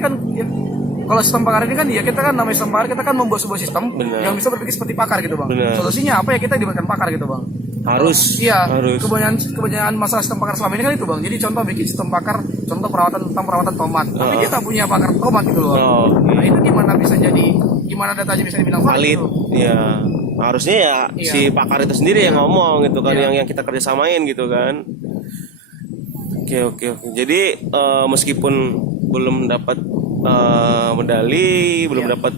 kan ya, kalau sistem pakar ini kan ya kita kan namanya sistem pakar, kita kan membuat sebuah sistem yang bisa berpikir seperti pakar gitu bang. Solusinya apa ya, kita dilibatkan pakar gitu bang. Harus. Kebanyakan masalah sistem pakar selama ini kan itu bang. Jadi contoh bikin sistem pakar, contoh perawatan tentang perawatan tomat. Tapi kita punya pakar tomat gitu loh. Nah itu gimana bisa jadi, gimana datanya bisa dibilang valid gitu? Ya harusnya ya si pakar itu sendiri yang ngomong gitu kan, yang kita kerjasamain gitu kan. Oke. Jadi meskipun belum dapat medali, belum dapat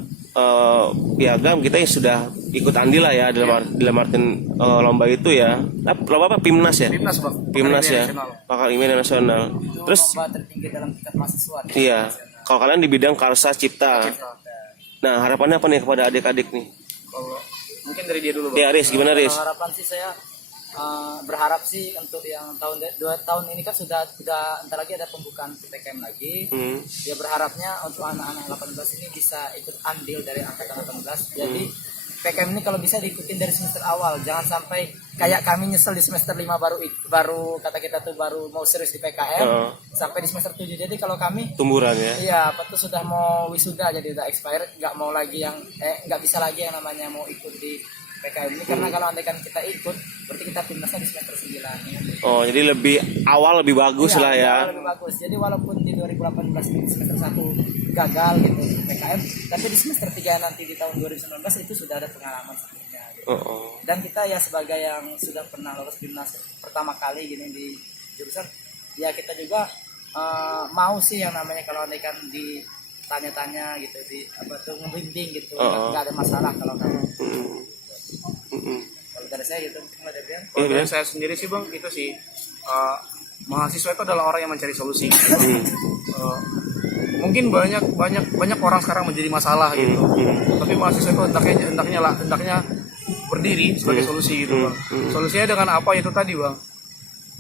piagam, kita yang sudah ikut andil lah ya dalam artian lomba itu ya. Lomba apa? Pimnas ya? Pimnas ya. Pakar ilmiah nasional. Terus lomba tertinggi dalam tingkat mahasiswa. Iya. Kalau kalian di bidang Karsa Cipta. Nah, harapannya apa nih kepada adik-adik nih? Kalau mungkin dari dia dulu bang. Ya, Riz, gimana Riz? Harapan sih saya berharap sih untuk yang tahun 2 tahun ini kan sudah entar lagi ada pembukaan PTKM lagi. Ya berharapnya untuk anak-anak 18 ini bisa ikut andil dari angkatan 18. Jadi PTKM ini kalau bisa diikutin dari semester awal, jangan sampai kayak kami nyesel di semester 5 baru kata kita tuh baru mau serius di PKM sampai di semester 7. Jadi kalau kami tumburan ya. Iya, apa tuh sudah mau wisuda jadi udah expired, nggak mau lagi yang nggak bisa lagi yang namanya mau ikut di PKM ini, karena kalau andaikan kita ikut berarti kita timnasnya di semester 9 ya. Oh, jadi lebih awal lebih bagus lah ya. Lebih bagus. Jadi walaupun di 2018 di semester 1 gagal gitu PKM, tapi di semester 3 nanti di tahun 2019 itu sudah ada pengalaman sebelumnya gitu. Dan kita ya sebagai yang sudah pernah lolos timnas pertama kali gini di jurusan, ya kita juga mau sih yang namanya kalau andaikan ditanya-tanya gitu di apa tuh ngebimbing gitu, nggak ada masalah kalau kamu. Kalau dari saya gitu, mungkin ada dia. Kalau dari saya sendiri sih bang, itu sih mahasiswa itu adalah orang yang mencari solusi. Mungkin banyak orang sekarang menjadi masalah gitu. Tapi mahasiswa itu hendaknya berdiri sebagai solusi gitu bang. Solusinya dengan apa itu tadi bang?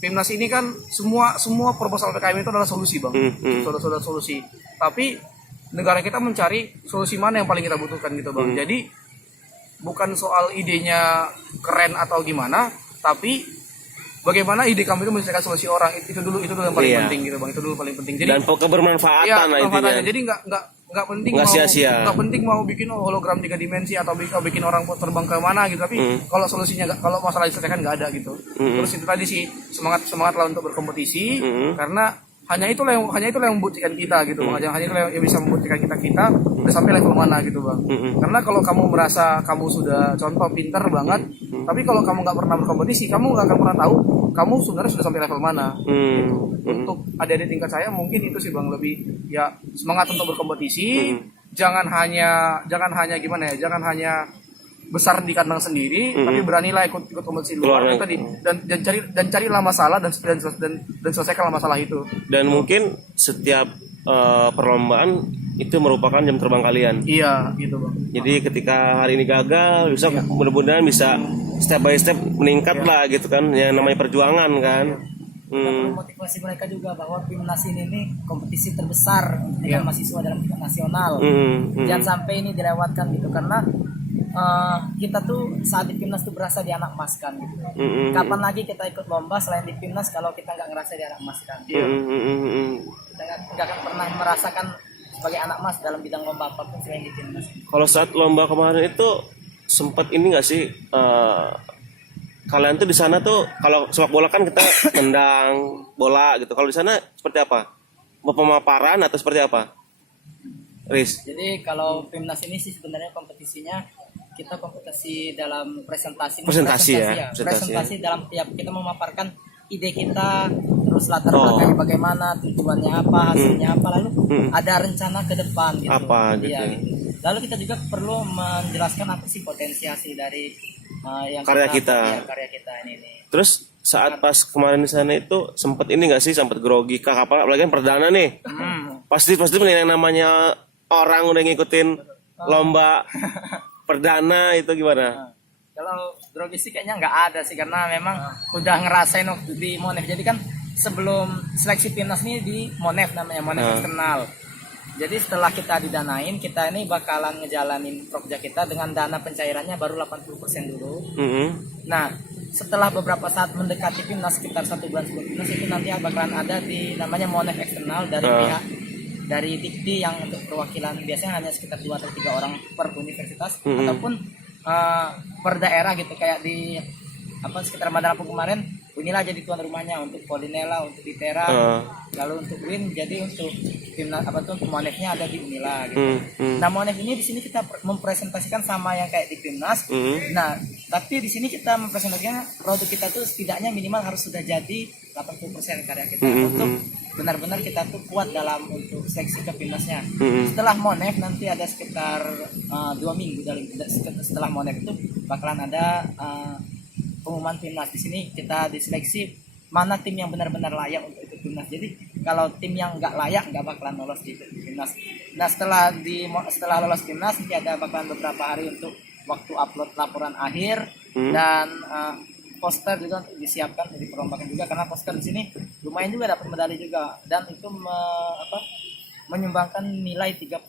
Pimnas ini kan semua proposal PKM itu adalah solusi bang. Sudah solusi. Tapi negara kita mencari solusi mana yang paling kita butuhkan gitu bang. Jadi bukan soal idenya keren atau gimana, tapi bagaimana ide kamu itu menyelesaikan solusi orang, itu dulu yang paling penting gitu bang. Itu dulu paling penting. Jadi, dan kebermanfaatan lah intinya. Jadi nggak penting nggak sia-sia. Nggak penting mau bikin hologram 3 dimensi atau bikin orang terbang ke mana gitu, tapi kalau solusinya kalau masalah diselesaikan nggak ada gitu. Terus itu tadi sih semangat lah untuk berkompetisi, karena hanya itulah yang membuktikan kita gitu bang. Hanya itulah yang bisa membuktikan kita udah sampai level mana gitu bang. Karena kalau kamu merasa kamu sudah contoh pinter banget, tapi kalau kamu nggak pernah berkompetisi, kamu nggak akan pernah tahu kamu sebenarnya sudah sampai level mana gitu. Untuk adik-adik tingkat saya mungkin itu sih bang, lebih ya semangat untuk berkompetisi. Jangan hanya gimana ya, jangan hanya besar di kandang sendiri, tapi beranilah ikut kompetisi luar tadi, dan carilah masalah dan selesaikanlah masalah itu. Dan mungkin setiap perlombaan itu merupakan jam terbang kalian. Iya, gitu bang. Jadi ketika hari ini gagal, besok mudah-mudahan bisa step by step meningkat lah gitu kan, yang namanya perjuangan kan. Motivasi mereka juga bahwa Pimnas ini kompetisi terbesar dengan mahasiswa dalam tingkat nasional. Jangan sampai ini dilewatkan gitu, karena kita tuh saat di Pimnas tuh berasa dianakmaskan gitu. Kapan lagi kita ikut lomba selain di Pimnas kalau kita nggak ngerasa dianakmaskan? Kita nggak akan pernah merasakan sebagai anak mas dalam bidang lomba apapun selain di Pimnas. Kalau saat lomba kemarin itu sempat ini nggak sih? Kalian tuh di sana tuh kalau sepak bola kan kita tendang bola gitu. Kalau di sana seperti apa? Pemaparan atau seperti apa? Riz. Jadi kalau Pimnas ini sih sebenarnya kompetisinya kita kompetisi dalam presentasi dalam tiap kita memaparkan ide kita, terus latar belakangnya bagaimana, tujuannya apa, hasilnya apa, lalu ada rencana ke depan gitu. Apa gitu. Gitu. Lalu kita juga perlu menjelaskan apa sih potensi hasil dari yang karya kita ini. Terus saat pas kemarin di sana itu sempat ini nggak sih, sempat grogi kah, apalagi yang perdana nih. Pasti yang namanya orang udah ngikutin lomba perdana itu gimana? Kalau grogi sih kayaknya nggak ada sih, karena memang udah ngerasain waktu di Monef. Jadi kan sebelum seleksi Pimnas ini di Monef, namanya Monef eksternal. Jadi setelah kita didanain, kita ini bakalan ngejalanin proyek kita dengan dana pencairannya baru 80% dulu. Nah, setelah beberapa saat mendekati Pimnas, sekitar 1 bulan sebelum Pimnas, itu nanti bakalan ada di namanya Monef eksternal dari pihak dari Dikti yang untuk perwakilan biasanya hanya sekitar 2 atau 3 orang per universitas ataupun per daerah gitu, kayak di sekitar Bandar Lampung kemarin Unila jadi tuan rumahnya untuk Polinela, untuk Itera, lalu untuk Win, jadi untuk timnas untuk Monef-nya ada di Unila gitu. Nah, Monef ini di sini kita mempresentasikan sama yang kayak di timnas. Nah, tapi di sini kita mempresentasikan produk kita tuh setidaknya minimal harus sudah jadi 80% karya kita untuk benar-benar kita tuh kuat dalam untuk seleksi ke timnasnya. Setelah Monef nanti ada sekitar 2 minggu setelah Monef itu bakalan ada pengumuman timnas. Di sini kita diseleksi mana tim yang benar-benar layak untuk ikut timnas. Jadi kalau tim yang nggak layak nggak bakalan lolos di timnas. Nah, setelah lolos timnas nanti ada bakalan beberapa hari untuk waktu upload laporan akhir dan poster juga untuk disiapkan, diperlombakan juga, karena poster di sini lumayan juga dapat medali juga, dan itu menyumbangkan nilai 30%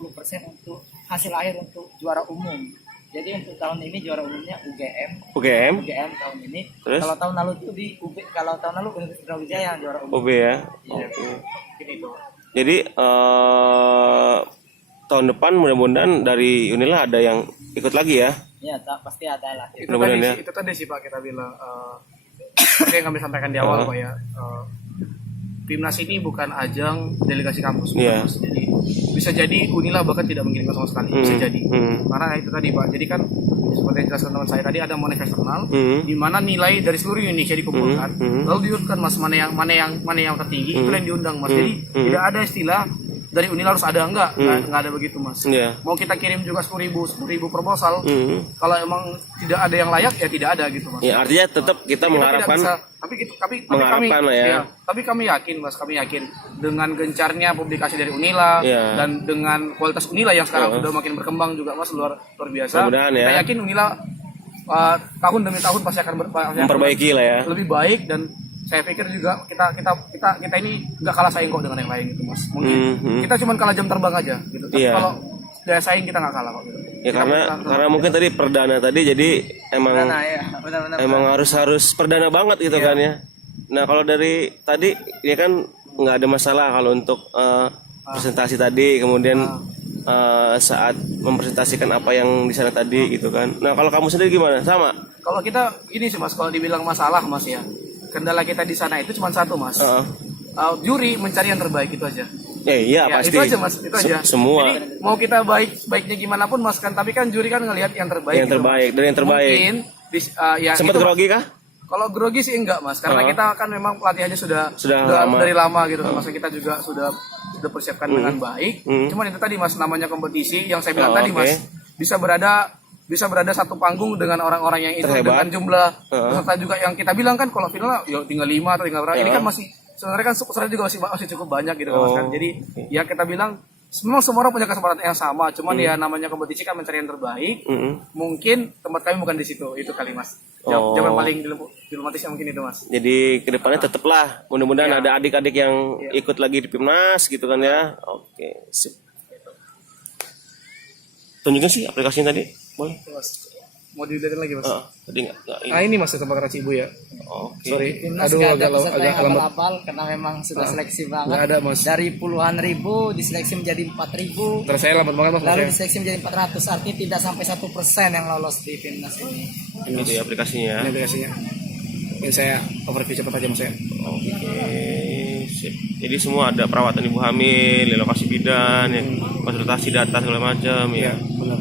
untuk hasil akhir untuk juara umum. Jadi untuk tahun ini juara umumnya UGM tahun ini. Terus? Kalau tahun lalu itu di UB, kalau tahun lalu Universitas Brawijaya yang juara umum. UB ya. Iya. Itu. Jadi tahun depan mudah-mudahan dari Unila ada yang ikut lagi ya. Iya, pasti ada lah. Itu tadi sih Pak, kita bilang seperti yang kami sampaikan di awal Pak ya. Timnas ini bukan ajang delegasi kampus, Mas. Jadi bisa jadi Unila bahkan tidak mengirimkan sama sekali, bisa jadi. Karena itu tadi Pak. Jadi kan seperti yang dijelaskan teman saya tadi, ada Monef eksternal di mana nilai dari seluruh Indonesia dikumpulkan, lalu diurutkan Mas, mana yang tertinggi itu yang diundang Mas. Jadi tidak ada istilah dari Unila harus ada, enggak ada begitu Mas. Mau kita kirim juga 10.000 proposal, kalau emang tidak ada yang layak ya tidak ada gitu Mas. Ya, artinya tetap kita mengharapkan tapi kami yakin Mas, kami yakin dengan gencarnya publikasi dari Unila dan dengan kualitas Unila yang sekarang sudah makin berkembang juga Mas, luar biasa. Kita yakin Unila tahun demi tahun pasti akan memperbaiki lah ya. Lebih baik, dan saya pikir juga kita ini nggak kalah saing kok dengan yang lain gitu Mas. Mungkin kita cuma kalah jam terbang aja gitu. Tapi kalau daya saing kita nggak kalah kok gitu. Ya karena mungkin tadi perdana tadi, jadi emang emang harus perdana banget gitu kan ya. Nah, kalau dari tadi ya kan nggak ada masalah kalau untuk presentasi tadi, kemudian saat mempresentasikan apa yang di sana tadi gitu kan. Nah, kalau kamu sendiri gimana? Sama? Kalau kita gini sih Mas, kalau dibilang masalah Mas ya, kendala kita di sana itu cuma satu Mas. Juri mencari yang terbaik, itu aja. Iya pasti. Itu aja Mas, itu aja. Semua. Jadi mau kita baiknya gimana pun Mas kan, tapi kan juri kan ngelihat yang terbaik. Yang terbaik dari yang terbaik. Mungkin sempat grogi kah? Kalau grogi sih enggak Mas, karena kita kan memang pelatihannya sudah dari lama gitu. Masa kita juga sudah persiapkan dengan baik. Cuman itu tadi Mas, namanya kompetisi yang saya bilang tadi Mas, bisa berada satu panggung dengan orang-orang yang itu dengan jumlah peserta juga yang kita bilang kan kalau final ya tinggal 5 atau tinggal berapa. Ini kan masih sebenarnya kan peserta juga masih cukup banyak gitu Mas kan. Jadi ya kita bilang memang semua orang punya kesempatan yang sama, cuman ya namanya kompetisi kan mencari yang terbaik. Mungkin tempat kami bukan di situ, itu kali Mas. Jawaban paling dilematisnya mungkin itu Mas. Jadi kedepannya tetaplah mudah-mudahan ada adik-adik yang ikut lagi di PIMNAS gitu kan ya. Oke, sip. Tunjukkan sih aplikasinya tadi, boleh? Mas. Mau dilihatin lagi Mas? Tadi enggak ini Mas tempat keraci Ibu ya. Oke. Sorry. Timnas agak abal-abal karena memang sudah seleksi banget. Nggak ada Mas. Dari puluhan ribu diseleksi menjadi 4.000. Terus saya lambat banget Mas. Lalu diseleksi menjadi 400, artinya tidak sampai 1% yang lolos di Timnas ini. Ini ya aplikasinya. Ini aplikasinya. Ini saya overview cepat aja Mas ya. Oke, sip. Jadi semua ada perawatan ibu hamil, lokasi bidan, ya, konsultasi data segala macam ya. Benar.